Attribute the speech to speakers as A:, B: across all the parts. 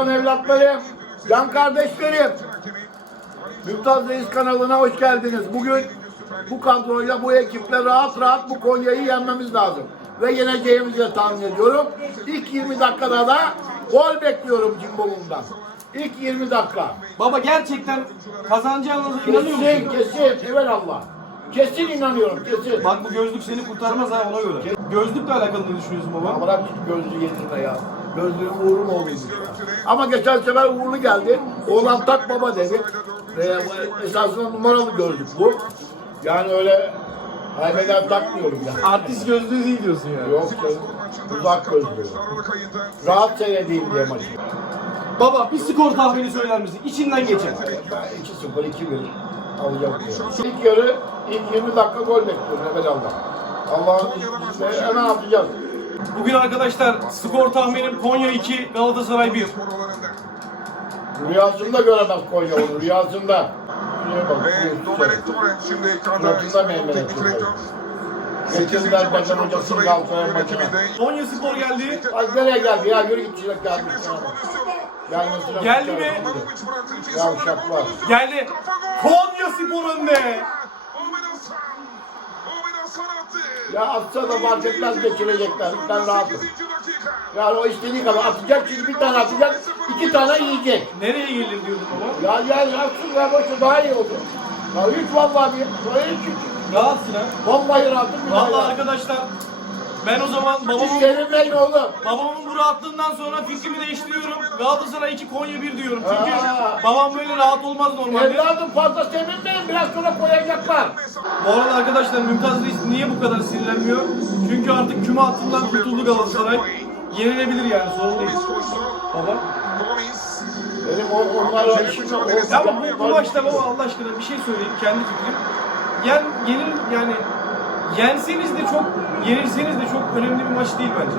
A: Aslan evlatlarım, can kardeşlerim. Mümtaz Reis kanalına hoş geldiniz. Bugün bu kadroyla, bu ekiple rahat rahat bu Konya'yı yenmemiz lazım. Ve yeneceğimizi de tahmin ediyorum. İlk 20 dakikada da gol bekliyorum Cimbom'umdan. İlk 20 dakika.
B: Baba gerçekten kazanacağınıza inanıyor
A: Kesin,
B: musun?
A: kesin. Evelallah. Kesin inanıyorum, kesin.
B: Bak bu gözlük seni kurtarmaz ha ona göre. Gözlükle alakalı ne düşünüyorsun
A: Ya
B: baba?
A: bırak şu gözlüğü getirme ya. Gözlüğün uğrum olduymuş. Ama geçen sefer uğurlu geldi. Oğlan tak baba dedi. Ve esasında numaralı gözlük bu. Yani öyle haybeden takmıyorum ya.
B: Artist gözlüğü değil diyorsun yani.
A: Yok canım. Uzak gözlüğü. Rahat seyredeyim diye maçı.
B: Baba bir skor tahmini söyler misin? İçinden geçen.
A: Ben 2-0, 2-1 alacağım diye. İlk yarı, ilk 20 dakika gol bekliyorum evelallah. Allah'ın izniyle hemen atacağız.
B: Bugün arkadaşlar skor tahminim Konya 2, Galatasaray 1.
A: Rüyasında göremez Konya onu, rüyasında.
C: Ve
A: bu
C: Dominic Torrent şimdi ekranda İstanbul
A: meymenet
C: Teknik. Direktör.
A: Getirdiler
C: 8.
A: Beden
C: maçın
A: hocasını
C: Galatasaray'ın
A: Galatasaray'ın
C: yönetiminde.
B: Konya Spor geldi.
A: Ay nereye geldi ya? Yürü git çilek geldi.
B: Geldi mi?
A: Ya uşak var.
B: Geldi. Konya Spor önde.
C: Ahmet Hasan. Ahmet Hasan attı.
A: Ya atsa da fark etmez geçirecekler. Ben rahatım.
C: 8. dakika.
A: Yani o istediği kadar atacak çünkü bir tane atacak, iki tane yiyecek.
B: Nereye gelir diyordun baba?
A: Ya ya yapsın ya boşu daha iyi oldu. Ya hiç vallahi bir, böyle hiç
B: Rahatsın ha.
A: Vallahi rahatım
B: Vallahi arkadaşlar ben o zaman babamın
A: sevinmeyin oğlum.
B: babamın bu rahatlığından sonra fikrimi değiştiriyorum. Galatasaray 2 Konya 1 diyorum. Çünkü
A: Aa.
B: babam böyle rahat olmaz normalde.
A: Evladım fazla sevinmeyin, biraz sonra koyacaklar.
B: Bu arada arkadaşlar Mümtaz Reis niye bu kadar sinirlenmiyor? Çünkü artık küme hattından kurtuldu Galatasaray. Yenilebilir yani sorun değil. Baba.
A: Benim o, işim yok. O-
B: Ya bu, bu maçta baba Allah aşkına bir şey söyleyeyim kendi fikrim. Yen, yenil yani yenseniz de çok yenilseniz de çok önemli bir maç değil bence.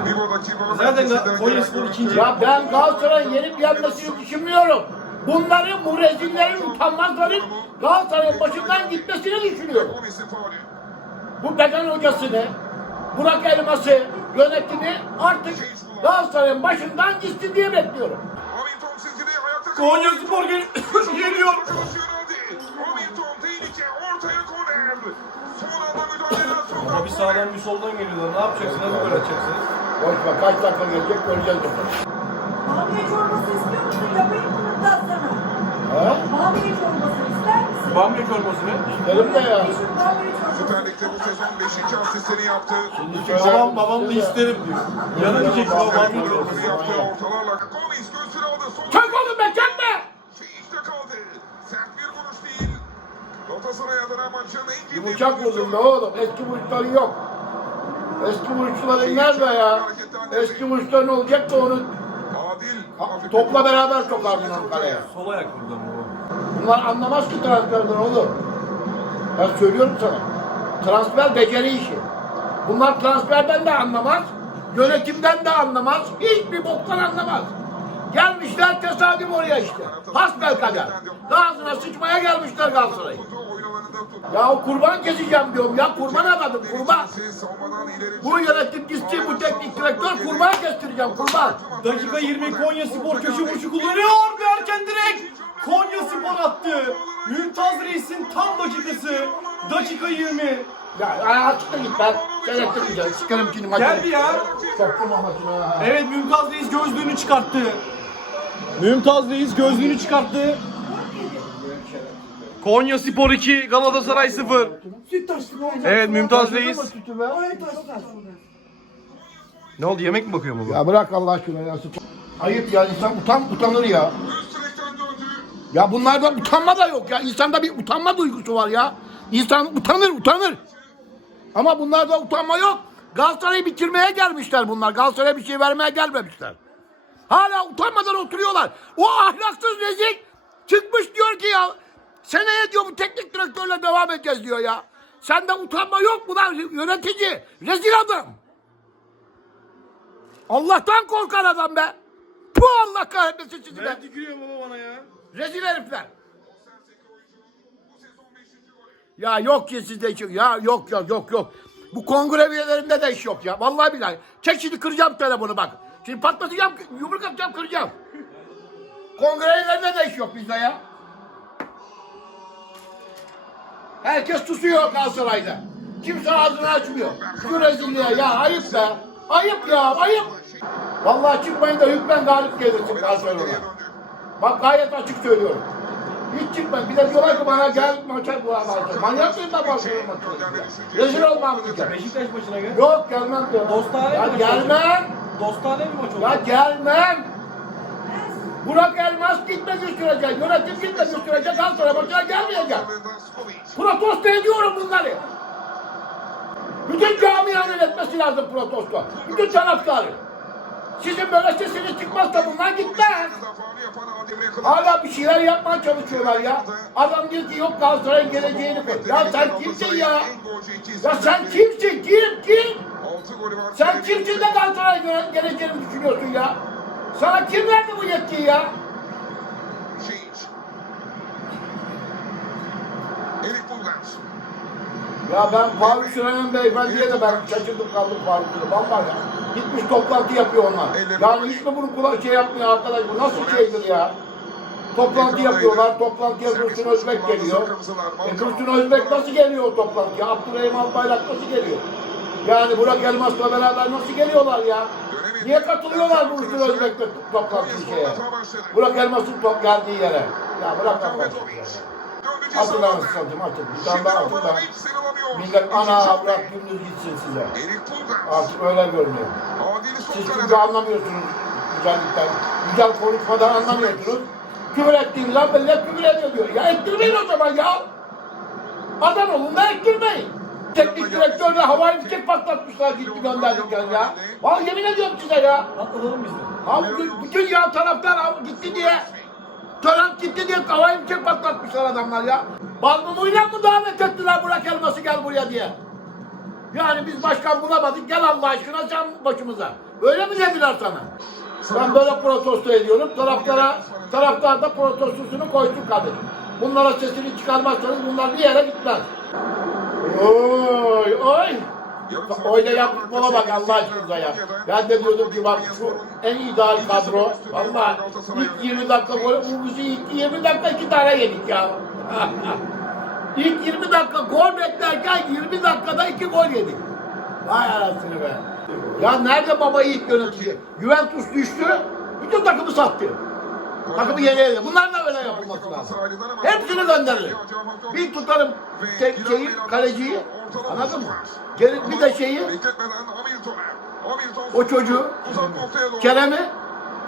B: Zaten Ga- Konya Spor ikinci.
A: Ya ben Galatasaray'ın yenip yenmesini düşünmüyorum. Bunların, bu rezillerin, utanmazların Galatasaray'ın başından gitmesini düşünüyorum. Bu beden hocasını, Burak Elmas'ı, yönetimi artık Galatasaray'ın başından gitsin diye bekliyorum.
B: Konya Spor gel- geliyor. Bir sağdan bir soldan geliyorlar. Ne yapacaksınız? Nasıl gol atacaksınız?
A: Boş ver kaç dakika gelecek göreceğiz bakalım.
D: Bamya çorbası istiyor musun? Yapayım mı sana?
A: Ha?
D: Bamya çorbası ister misin?
B: Bamya çorbası ne?
A: Derim de ya.
D: Meşhur bamya çorbası.
C: Süper Lig'de bu sezon 5. asistini yaptı.
B: Babam babam da isterim diyor. Yana diyecek baba bamya çorbası.
C: Ortalarla. Gomis göğsüne
A: Yumuşak vurdun be oğlum. Eski vuruşların yok. Eski vuruşların nerede ya? Eski vuruşların olacak da onu
C: Adil.
A: topla beraber sokardın Ankara'ya.
B: Sol ayak baba.
A: Bunlar anlamaz ki transferden oğlum. Ben söylüyorum sana. Transfer beceri işi. Bunlar transferden de anlamaz. Yönetimden de anlamaz. Hiçbir boktan anlamaz. Gelmişler tesadüf oraya işte. Hasbel kader. Ağzına sıçmaya gelmişler Galatasaray'ı. Ya kurban keseceğim diyorum ya. Kurban aradım kurban.
C: Siz savunmadan ileri
A: Bu bu teknik direktör kurban kestireceğim kurban.
B: Dakika 20 Konya Spor köşe vuruşu kullanıyor ve erken direkt Konya Spor attı. Mümtaz Reis'in tam dakikası. Dakika 20.
A: Ya açıkta git ben. Seyrettirmeyeceğim. Sikerim şimdi maçı.
B: Geldi ya.
A: Soktum ha.
B: Evet Mümtaz Reis gözlüğünü çıkarttı. Mümtaz Reis gözlüğünü çıkarttı. Konya Spor 2, Galatasaray 0. Evet Mümtaz Reis. Ne oldu yemek mi bakıyor mu bu?
A: Ya bırak Allah aşkına ya. Ayıp ya insan utan utanır ya. Ya bunlarda utanma da yok ya. İnsanda bir utanma duygusu var ya. İnsan utanır utanır. Ama bunlarda utanma yok. Galatasaray'ı bitirmeye gelmişler bunlar. Galatasaray'a bir şey vermeye gelmemişler. Hala utanmadan oturuyorlar. O ahlaksız rezil çıkmış diyor ki ya seneye diyor bu teknik direktörle devam edeceğiz diyor ya. Sende utanma yok mu lan yönetici? Rezil adam. Allah'tan korkar adam be. Bu Allah kahretmesin sizi be.
B: Ne tükürüyor baba bana ya?
A: Rezil herifler. Ya yok ki sizde hiç yok. Ya yok ya yok yok. Bu kongre üyelerinde de iş yok ya. Vallahi billahi. Çek şimdi kıracağım telefonu bak. Şimdi patlatacağım, yumruk atacağım kıracağım. Kongrelerinde de iş yok bizde ya. Herkes susuyor Galatasaray'da. Kimse ağzını açmıyor. Şu rezilliğe ya ayıp be. Ayıp ya ayıp. Vallahi çıkmayın da hükmen galip gelirsin Galatasaray'a. Bak gayet açık söylüyorum. Hiç çıkmayın. Bir de diyorlar ki bana gel maça bu maça. Manyak mıyım ben başlıyorum maça? Rezil olmam bir kere.
B: Beşiktaş maçına gel.
A: Yok gelmem diyor.
B: Dostane
A: Ya gelmem.
B: Dostane bir maç oldu.
A: Ya gelmem. Burak Elmas gitmediği sürece, yönetim gitmediği sürece Galatasaray maçına gelmeyeceğim. Protesto ediyorum bunları. Bütün camianın etmesi lazım protesto. Bütün taraftarı. Sizin böyle sesiniz çıkmazsa bunlar gitmez. Hala bir şeyler yapmaya çalışıyorlar ya. Adam diyor ki yok Galatasaray'ın geleceğini koy. Ya sen kimsin ya? Ya sen kimsin? Kim? Kim? Sen kimsin de Galatasaray'ın gele- geleceğini düşünüyorsun ya? Sana kim verdi bu yetkiyi ya? Ya ben Faruk Süren'in beyefendiye de ben şaşırdım kaldım Faruk Süren. Vallahi ya. Gitmiş toplantı yapıyor onlar. Yani hiç mi bunu kula- şey yapmıyor arkadaş bu nasıl şeydir ya? Toplantı yapıyorlar, toplantıya Dursun Özbek geliyor. E Dursun Özbek nasıl geliyor o toplantıya? Abdurrahim Albayrak nasıl geliyor? Yani Burak Elmas'la beraber nasıl geliyorlar ya? Niye katılıyorlar Dursun Özbek'le toplantı şeye? Burak Elmas'ın top geldiği yere. Ya bırak arkadaş. Hatırlarsın satayım hatır. Bir tane daha hatırla. Millet ana avrat gündüz gitsin size. Artık öyle görünüyor. Siz çünkü anlamıyorsunuz güzellikten. Güzel konuşmadan anlamıyorsunuz. Küfür ettiğiniz zaman millet küfür ediyor diyor. Ya ettirmeyin o zaman ya. Adam olun da ettirmeyin. Teknik direktörle havai fişek patlatmışlar gitti gönderdikken ya. Vallahi yemin ediyorum size ya.
B: Atlatalım biz de.
A: Abi bütün, ya taraftar abi gitti diye. Tören gitti diye havai fişek patlatmışlar adamlar ya. Balmumuyla mı davet ettiler Burak Elmas'ı gel buraya diye. Yani biz başkan bulamadık gel Allah aşkına sen başımıza. Öyle mi dediler sana? Ben böyle protesto ediyorum. Taraftara, taraftar da protestosunu koysun kardeşim. Bunlara sesini çıkarmazsanız bunlar bir yere gitmez. Oy oy. Oyla yaptık bana bak Allah aşkına ya. Ben de diyordum ki bak şu en ideal kadro. Valla ilk 20 dakika gol, bu bizi ilk 20 dakika iki tane yedik ya. ilk 20 dakika gol beklerken 20 dakikada iki gol yedik. Vay anasını be. Ya nerede baba ilk yönetici? Juventus düştü, bütün takımı sattı. Takımı yedi. Bunlar da öyle yapılması lazım. Hepsini gönderilir. Bir tutarım tek şeyi, kaleciyi, anladın mı? Geri bir de şeyi, o çocuğu, Kerem'i,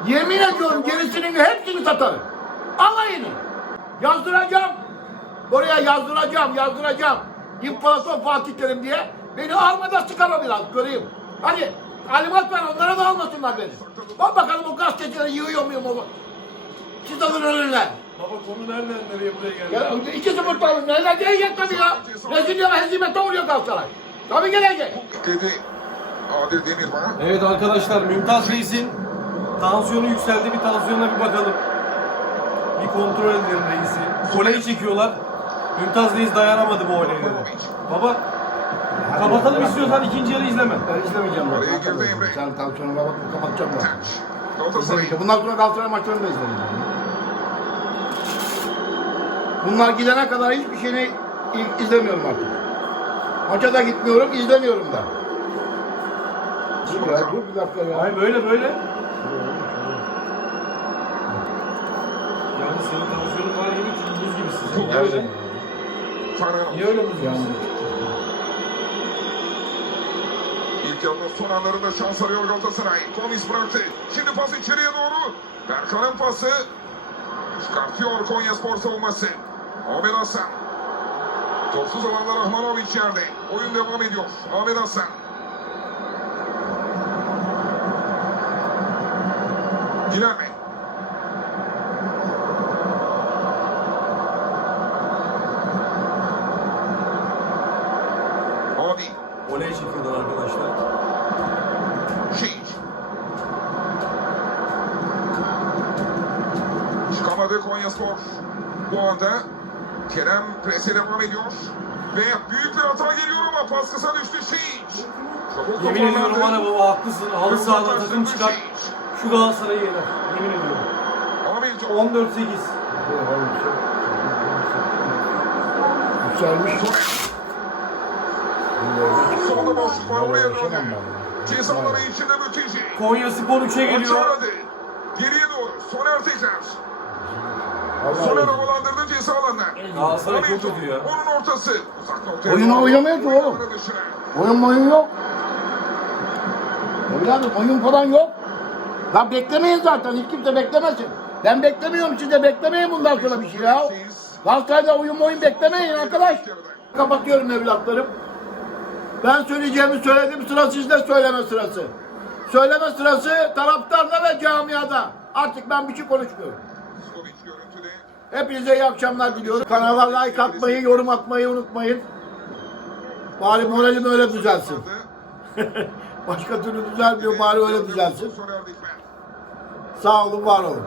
A: yemin ediyorum gerisinin hepsini satarım. Alayını. Yazdıracağım. Oraya yazdıracağım, yazdıracağım. İmparator Fatih Terim diye. Beni almadan sıkar o biraz, göreyim. Hadi, talimat ver, onlara da almasınlar beni. Bak bakalım o gazetecileri yığıyor muyum o? Siz alın önüne.
B: Baba konu nereden nereye buraya geldi?
A: Ya iki sıfır tamam. Nereden gelecek tabii ya? Rezil ya hezimete uğruyor Galatasaray. Tabii gelecek.
C: Dedi Adil Demirban.
B: Evet arkadaşlar Mümtaz Reis'in tansiyonu yükseldi. Bir tansiyonuna bir bakalım. Bir kontrol edelim reisi. Voleyi çekiyorlar. Mümtaz Reis dayanamadı bu voleye. Baba kapatalım istiyorsan ikinci yarı izleme.
A: Ben izlemeyeceğim ben. Sen tansiyonuma bak kapatacağım ben. Bundan sonra Galatasaray maçlarını da izlemeyeceğim. Bunlar gidene kadar hiçbir şeyini izlemiyorum artık. Maça da gitmiyorum, izlemiyorum da. Dur ya, dur bir dakika ya.
B: Hayır böyle böyle. Yani senin tansiyonun var gibi çünkü buz gibisin. sen.
A: Öyle.
B: Niye öyle buz
A: Yani.
B: gibisin?
C: İlk yarının son anlarında şans arıyor Galatasaray. Komis bıraktı. Şimdi pas içeriye doğru. Berkan'ın pası. Çıkartıyor Konya Spor savunması. Ahmet Hasan. Topsuz alanda Rahmanov içeride. Oyun devam ediyor. Ahmet Hasan. Dilerme. Adi.
B: Voleyi çekiyorlar arkadaşlar.
C: Şehit. Çıkamadı Konya Spor. Bu anda Kerem prese devam ediyor. Ve büyük bir hata geliyor ama pas kısa düştü. Çabuk
B: Yemin ediyorum bana baba haklısın. Halı sahada takım çıkar. Şu Galatasaray'ı yener. Yemin ediyorum.
C: Hamilton. top.
B: 14-8.
A: Yükselmiş.
C: Solda boşluk var oraya döndü. Ceza alanı içinde Müteci.
B: Konya Spor 3'e geliyor.
C: Geriye doğru. Soner tekrar. Soner havalandırdı ceza alanına.
B: Galatasaray çok kötü ya.
C: Onun ortası. Uzak noktaya.
A: Oyunu oynamıyor ki oğlum. Oyun oyun yok. Evladım oyun falan yok. Ya beklemeyin zaten. Hiç kimse beklemesin. Ben beklemiyorum siz de beklemeyin bundan sonra bir şey ya. Galatasaray'da oyun oyun beklemeyin arkadaş. Kapatıyorum evlatlarım. Ben söyleyeceğimi söyledim. Sıra sizde söyleme sırası. Söyleme sırası taraftarda ve camiada. Artık ben bir şey konuşmuyorum. Hepinize iyi akşamlar diliyorum. Kanala like atmayı, yorum atmayı unutmayın. Bari moralim öyle düzelsin. Başka türlü düzelmiyor bari öyle düzelsin. Sağ olun, var olun.